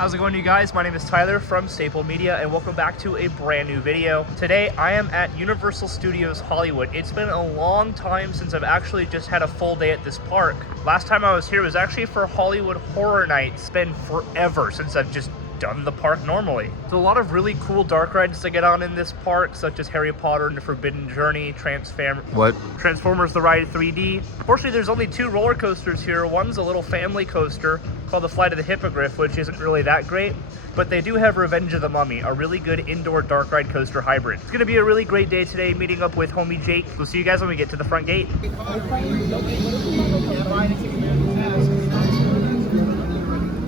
How's it going, you guys? My name is Tyler from Staple Media, and welcome back to a brand new video. Today, I am at Universal Studios Hollywood. It's been a long time since I've actually just had a full day at this park. Last time I was here was actually for Hollywood Horror Nights. It's been forever since I've just done the park normally. There's a lot of really cool dark rides to get on in this park, such as Harry Potter and the Forbidden Journey, Transformers the Ride 3D. Fortunately, there's only two roller coasters here. One's a little family coaster called the Flight of the Hippogriff, which isn't really that great, but they do have Revenge of the Mummy, a really good indoor dark ride coaster hybrid. It's gonna be a really great day today, meeting up with homie Jake. We'll see you guys when we get to the front gate.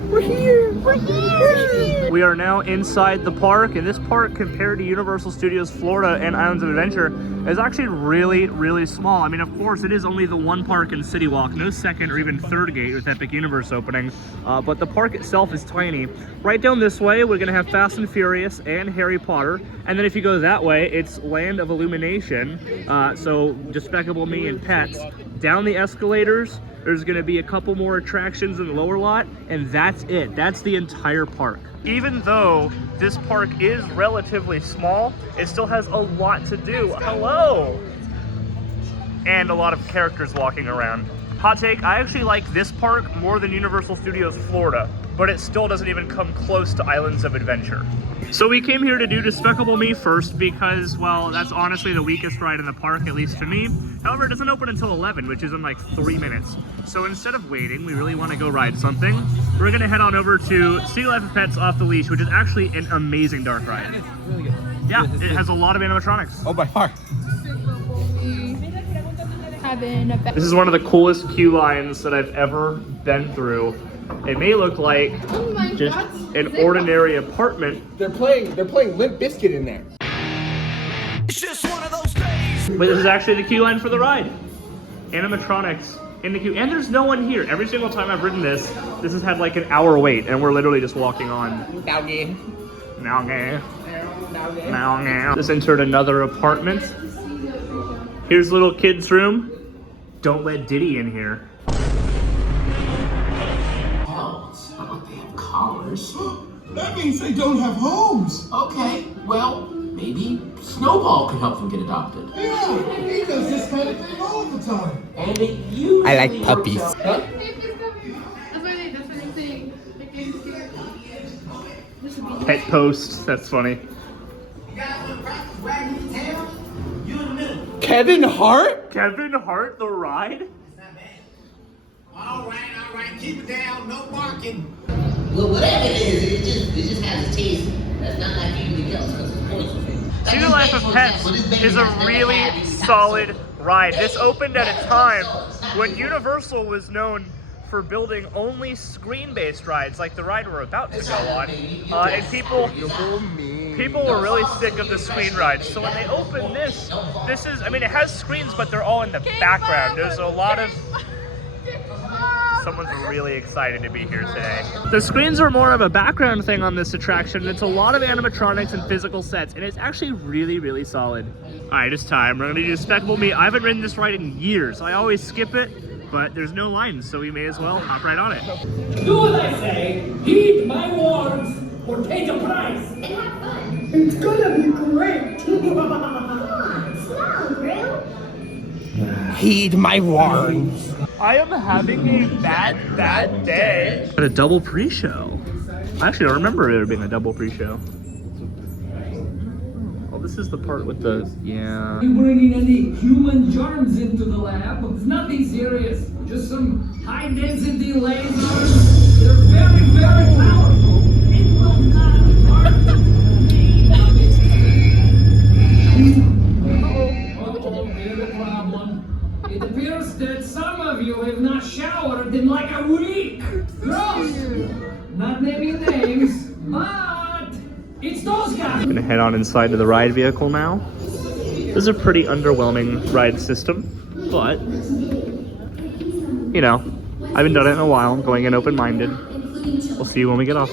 We're here! We're here! We are now inside the park, and this park, compared to Universal Studios Florida and Islands of Adventure, is actually really, really small. I mean, of course, it is only the one park in City Walk, no second or even third gate with Epic Universe opening, but the park itself is tiny. Right down this way, we're gonna have Fast and Furious and Harry Potter, and then if you go that way, it's Land of Illumination, so Despicable Me and Pets. Down the escalators, there's gonna be a couple more attractions in the lower lot, and that's it. That's the entire park. Even though this park is relatively small, it still has a lot to do. Hello! And a lot of characters walking around. Hot take, I actually like this park more than Universal Studios Florida, but it still doesn't even come close to Islands of Adventure. So we came here to do Despicable Me first because, well, that's honestly the weakest ride in the park, at least to me. However, it doesn't open until 11, which is in like 3 minutes. So instead of waiting, we really want to go ride something. We're gonna head on over to Sea Life of Pets Off the Leash, which is actually an amazing dark ride. Really good. Yeah, it has a lot of animatronics. Oh, by far. This is one of the coolest queue lines that I've ever been through. It may look like just an ordinary apartment. They're playing Limp Bizkit in there. It's just one of those days. But this is actually the queue line for the ride. Animatronics in the queue, and there's no one here. Every single time I've ridden this has had like an hour wait, and we're literally just walking on. Just entered another apartment. Here's little kid's room. Don't let Diddy in here. They have collars. That means they don't have homes. Okay, well, maybe Snowball could help them get adopted. Yeah, he does this kind of thing all the time. And it usually I like puppies. works out- Pet post. That's funny. Kevin Hart? Kevin Hart, the ride? All right, keep it down, no barking. Well, whatever it is, it just has a taste that's not like anything else because it's poison. Sea Life of Pets is a really solid ride. This opened at a time when Universal was known for building only screen-based rides, like the ride we're about to go on, and people were really sick of the screen rides. So when they opened this is, I mean, it has screens, but they're all in the background. There's a lot of. Someone's really excited to be here today. The screens are more of a background thing on this attraction. It's a lot of animatronics and physical sets, and it's actually really, really solid. All right, it's time. We're gonna do Despicable Me. I haven't ridden this ride in years. I always skip it, but there's no lines, so we may as well hop right on it. Do what I say, heed my warns, or pay the price. And have fun. It's gonna be great. Come on, slow, Grill. Heed my warns. I am having a bad day. Got a double pre-show. Actually, I remember there being a double pre-show. Oh, this is the part with the, yeah. You bringing any human germs into the lab? It's nothing serious. Just some high-density lasers. They're very, very powerful. It will not hurt me. Oh, here's the problem. It appears that some of you have not showered in like a week. Gross. Not naming names, but it's those guys. I'm gonna head on inside to the ride vehicle now. This is a pretty underwhelming ride system, but, you know, I haven't done it in a while. I'm going in open-minded. We'll see you when we get off.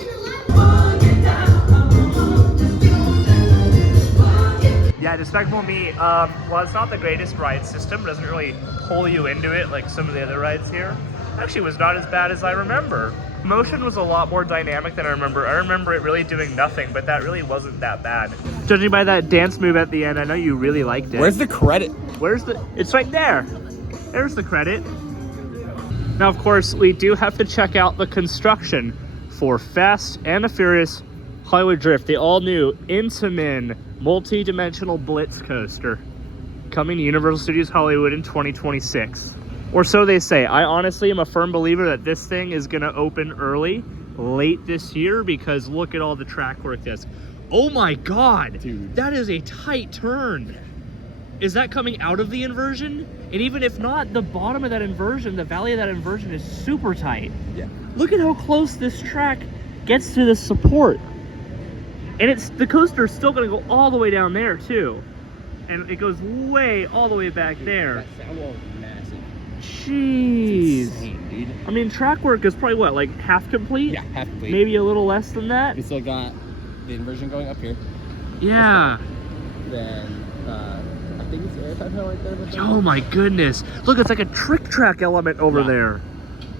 Yeah, Despicable Me, well, it's not the greatest ride system. It doesn't really pull you into it like some of the other rides here. Actually, it was not as bad as I remember. motion was a lot more dynamic than I remember. I remember it really doing nothing, but that really wasn't that bad. Judging by that dance move at the end, I know you really liked it. Where's the credit? Where's the... It's right there. There's the credit. Now, of course, we do have to check out the construction for Fast and the Furious Hollywood Drift, the all-new Intamin multi-dimensional Blitz coaster coming to Universal Studios Hollywood in 2026. Or so they say. I honestly am a firm believer that this thing is going to open early, late this year, because look at all the track work that's... Oh my god! Dude. That is a tight turn! Is that coming out of the inversion? And even if not, the bottom of that inversion, the valley of that inversion is super tight. Yeah. Look at how close this track gets to the support. And the coaster's still gonna go all the way down there too. And it goes way, all the way back there. That sound wall is massive. Jeez. Insane, dude. I mean, track work is probably what, like half complete? Yeah, half complete. Maybe a little less than that? We still got the inversion going up here. Yeah. Then, I think it's airtime hill right there. Oh my goodness. Look, it's like a trick track element over there.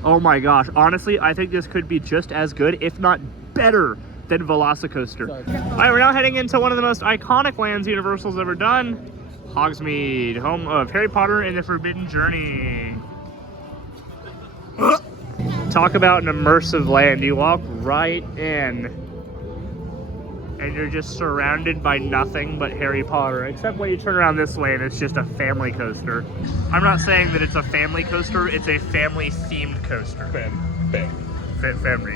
Oh my gosh. Honestly, I think this could be just as good, if not better, than Velocicoaster. Sorry. All right, we're now heading into one of the most iconic lands Universal's ever done. Hogsmeade, home of Harry Potter and the Forbidden Journey. Talk about an immersive land. You walk right in, and you're just surrounded by nothing but Harry Potter, except when you turn around this way and it's just a family coaster. I'm not saying that it's a family coaster, it's a family-themed coaster. Family.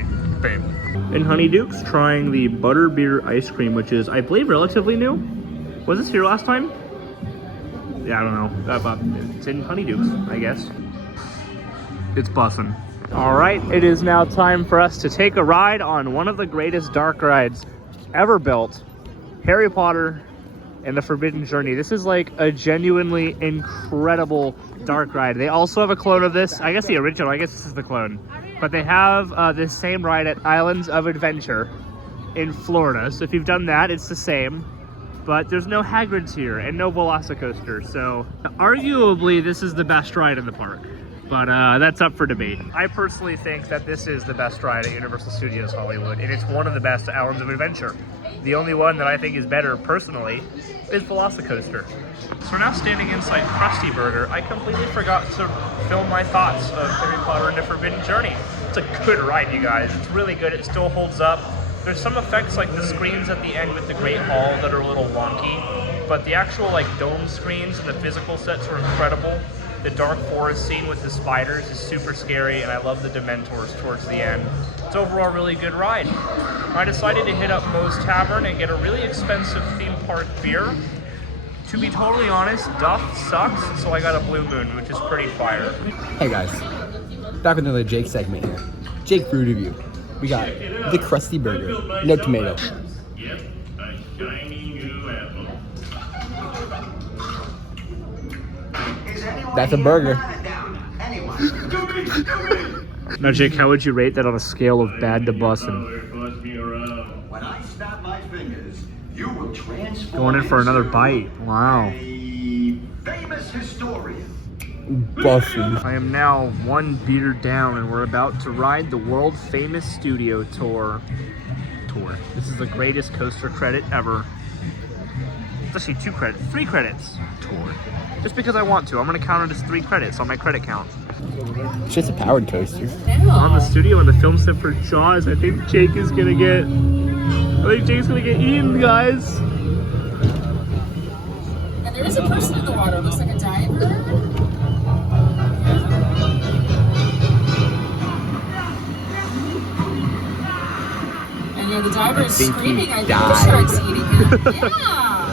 And Honeydukes trying the Butterbeer ice cream, which is, I believe, relatively new. Was this here last time? Yeah, I don't know. It's in Honeydukes, I guess. It's bussin'. All right, it is now time for us to take a ride on one of the greatest dark rides ever built, Harry Potter and the Forbidden Journey. This is like a genuinely incredible dark ride. They also have a clone of this. I guess the original, I guess this is the clone. But they have this same ride at Islands of Adventure in Florida. So if you've done that, it's the same. But there's no Hagrid's here and no Velocicoaster. So arguably, this is the best ride in the park. But that's up for debate. I personally think that this is the best ride at Universal Studios Hollywood, and it's one of the best at Islands of Adventure. The only one that I think is better, personally, is Velocicoaster. So we're now standing inside Krusty Burger. I completely forgot to film my thoughts of Harry Potter and the Forbidden Journey. It's a good ride, you guys. It's really good. It still holds up. There's some effects like the screens at the end with the Great Hall that are a little wonky, but the actual like dome screens and the physical sets are incredible. The Dark Forest scene with the spiders is super scary, and I love the Dementors towards the end. It's overall a really good ride. I decided to hit up Moe's Tavern and get a really expensive theme park beer. To be totally honest, Duff sucks, so I got a Blue Moon, which is pretty fire. Hey guys, back with another Jake segment here. Jake Food Review. We got the Krusty Burger, no tomato. Yep, a shiny new apple. That's a burger. Now, Jake, how would you rate that on a scale of bad to bussin'? When I snap my fingers, you will transform Going in for another bite. Wow. a famous historian. Bussin'. I am now one beer down, and we're about to ride the world famous studio tour. This is the greatest coaster credit ever. It's actually 3 credits. Tour. Just because I want to. I'm going to count it as 3 credits on my credit count. It's just a powered coaster. On the studio and the film set for Jaws, I think Jake is going to get... Jake's going to get eaten, guys. And there is a person in the water. It looks like a diver. And yeah, the diver is screaming. I think the shark's eating him. Yeah.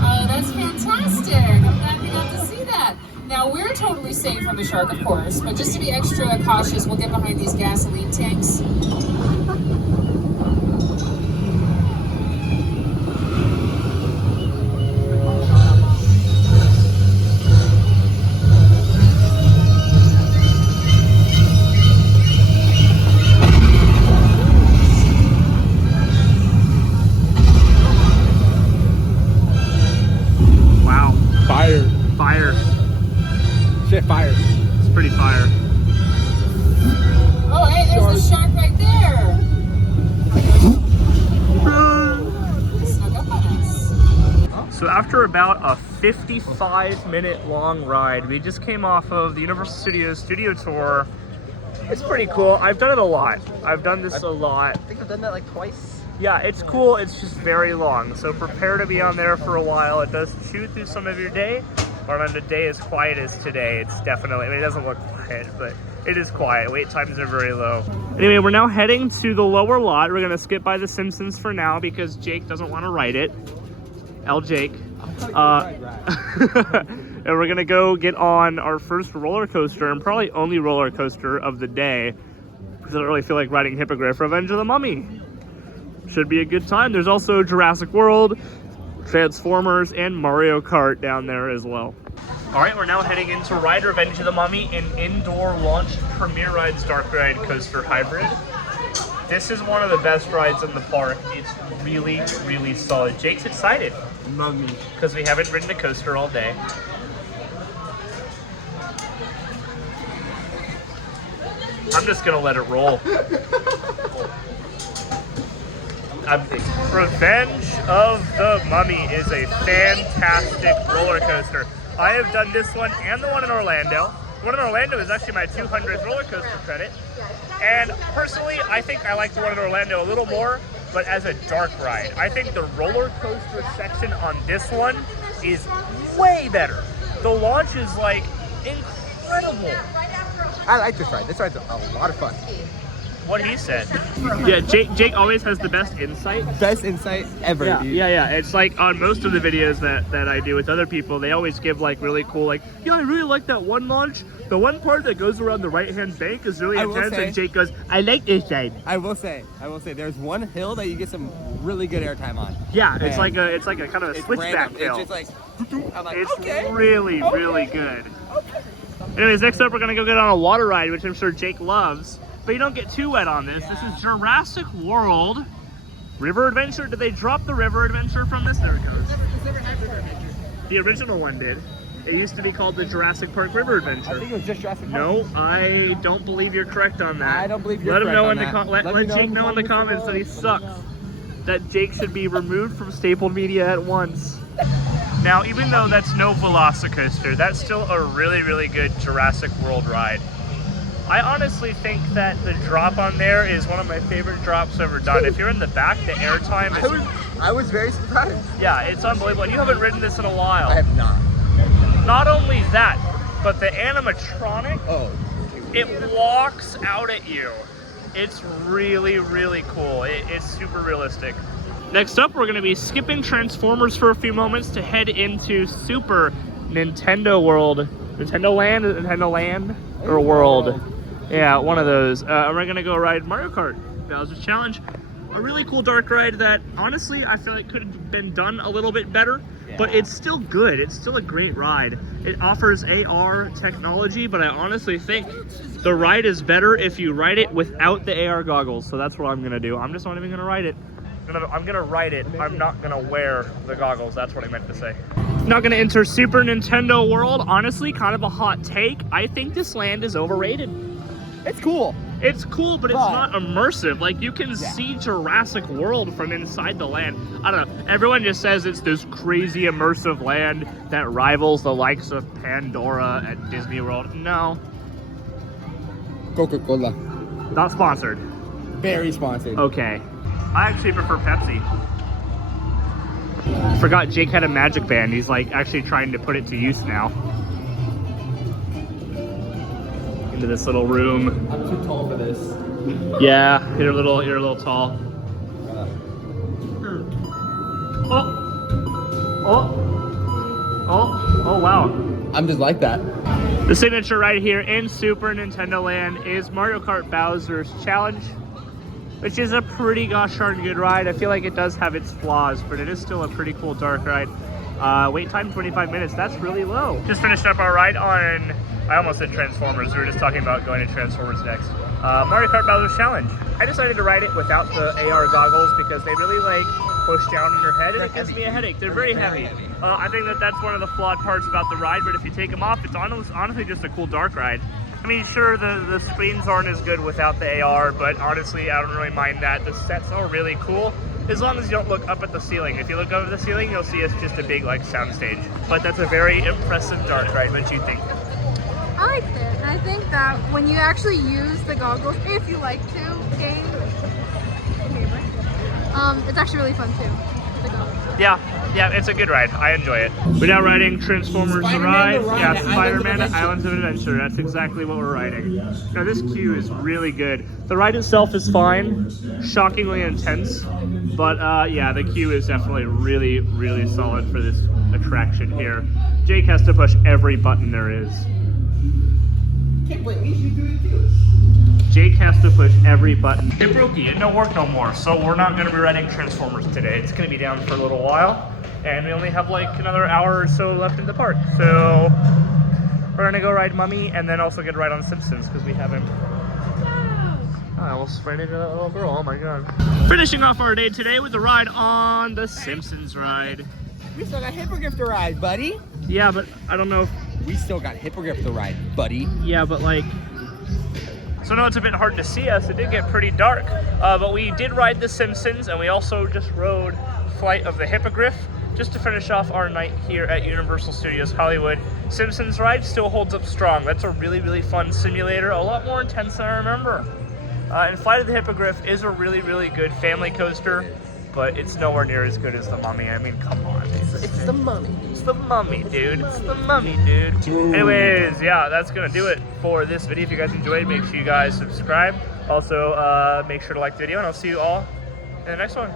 Oh, that's fantastic. I'm glad we got to see that. Now, we're totally safe from the shark, of course, but just to be extra cautious, we'll get behind these gasoline tanks. Fire. Shit, fire. It's pretty fire. after about a 55-minute long ride, we just came off of the Universal Studios Studio Tour. It's pretty cool. I've done it a lot. I've done this a lot. I think I've done that like twice. Yeah, it's cool. It's just very long. So prepare to be on there for a while. It does chew through some of your day. Or on a day as quiet as today, it's definitely, I mean, it doesn't look quiet, but it is quiet. Wait times are very low. Anyway, we're now heading to the lower lot. We're gonna skip by The Simpsons for now because Jake doesn't want to ride it. Jake. And we're gonna go get on our first roller coaster, and probably only roller coaster of the day, because I don't really feel like riding Hippogriff. Revenge of the Mummy. Should be a good time. There's also Jurassic World, Transformers, and Mario Kart down there as well. All right, we're now heading into Ride Revenge of the Mummy, an indoor launched Premier Rides Dark Ride Coaster Hybrid. This is one of the best rides in the park. It's really, really solid. Jake's excited. Mummy. Because we haven't ridden a coaster all day. I'm just gonna let it roll. Revenge of the Mummy is a fantastic roller coaster. I have done this one and the one in Orlando. The one in Orlando is actually my 200th roller coaster credit. And personally, I think I like the one in Orlando a little more, but as a dark ride. I think the roller coaster section on this one is way better. The launch is like incredible. I like this ride. This ride's a lot of fun. What he said. Yeah, Jake always has the best insight. Best insight ever, Yeah, dude. yeah. It's like on most of the videos that I do with other people, they always give like really cool, like, yeah, I really like that one launch. The one part that goes around the right-hand bank is really I will intense, say- and Jake goes, I like this side. I will say, there's one hill that you get some really good airtime on. Yeah, it's Man. like a kind of a It's switchback random. hill. It's just like, I'm like, It's okay. really, okay, really good. Anyways, next up we're gonna go get on a water ride, which I'm sure Jake loves. But you don't get too wet on this. This is Jurassic World River Adventure. Did they drop the River Adventure from this? There it goes. It's never had River Adventure. The original one did. It used to be called the Jurassic Park River I Adventure. think it was just Jurassic Park. No, I don't believe you're correct on that. I don't believe you're Let him correct know on in the that. let me Jake know in the comments that he sucks. That Jake should be removed from Staple Media at once. Now, even though that's no Velocicoaster, that's still a really, really good Jurassic World ride. I honestly think that the drop on there is one of my favorite drops ever done. If you're in the back, the airtime is, I was very surprised. yeah, it's unbelievable. And you haven't ridden this in a while. I have not. Not only that, but the animatronic, Oh. it walks out at you. It's really, really cool. It's super realistic. Next up, we're going to be skipping Transformers for a few moments to head into Super Nintendo World. Nintendo Land? Or World? Yeah, one of those. And we're going to go ride Mario Kart Bowser's Challenge. A really cool dark ride that, honestly, I feel like could have been done a little bit better. But it's still good. It's still a great ride. It offers AR technology, but I honestly think the ride is better if you ride it without the AR goggles. So that's what I'm gonna do. I'm just not even gonna ride it. I'm gonna ride it. I'm not gonna wear the goggles. That's what I meant to say. Not gonna enter Super Nintendo World. Honestly, kind of a hot take. I think this land is overrated. It's cool. It's cool, but it's But- not immersive. Like, you can see Jurassic World from inside the land. I don't know. Everyone just says it's this crazy immersive land that rivals the likes of Pandora at Disney World. No, Coca-Cola. not sponsored. Very sponsored. Okay. I actually prefer Pepsi. Forgot Jake had a magic band. He's like actually trying to put it to use now. Into this little room. I'm too tall for this. Yeah, you're a little tall. Oh, wow. I'm just like that. The signature right here in Super Nintendo Land is Mario Kart Bowser's Challenge, which is a pretty gosh darn good ride. I feel like it does have its flaws, but it is still a pretty cool dark ride. Wait time 25 minutes, that's really low. Just finished up our ride on, I almost said Transformers, we were just talking about going to Transformers next. Mario Kart Bowser's Challenge. I decided to ride it without the AR goggles because they really like push down on your head and it gives me a headache. They're very heavy. I think that's one of the flawed parts about the ride, but if you take them off, it's honestly just a cool dark ride. I mean, sure, the screens aren't as good without the AR, but honestly, I don't really mind that. The sets are really cool. as long as you don't look up at the ceiling. If you look up at the ceiling, you'll see it's just a big like sound stage. But that's a very impressive dark ride. What do you think? I liked it, and I think that when you actually use the goggles, if you like to game, it's actually really fun too. The goggles. Yeah, it's a good ride. I enjoy it. We're now riding Transformers the Ride. Yeah, Spider-Man at Islands of Adventure. That's exactly what we're riding. Now this queue is really good. The ride itself is fine, shockingly intense, but yeah, the queue is definitely really, really solid for this attraction here. Jake has to push every button there is. Can't blame me, you do it too. Jake has to push every button. It broke, it don't work no more, so we're not going to be riding Transformers today. It's going to be down for a little while, and we only have like another hour or so left in the park. So we're going to go ride Mummy, and then also get a ride on Simpsons, because we haven't... I almost ran into that little girl, oh my god. Finishing off our day today with a ride on the Simpsons ride. We still got Hippogriff to ride, buddy. Yeah, but I don't know if... We still got Hippogriff to ride, buddy. Yeah, but like... So I know it's a bit hard to see us. It did get pretty dark, but we did ride the Simpsons, and we also just rode Flight of the Hippogriff just to finish off our night here at Universal Studios Hollywood. Simpsons ride still holds up strong. That's a really, really fun simulator, a lot more intense than I remember. And Flight of the Hippogriff is a really, really good family coaster, but it's nowhere near as good as the Mummy. I mean, come on. It's the Mummy. It's the Mummy, dude. It's the Mummy, dude. Anyways, yeah, that's gonna do it for this video. If you guys enjoyed, make sure you guys subscribe. Also, make sure to like the video, and I'll see you all in the next one.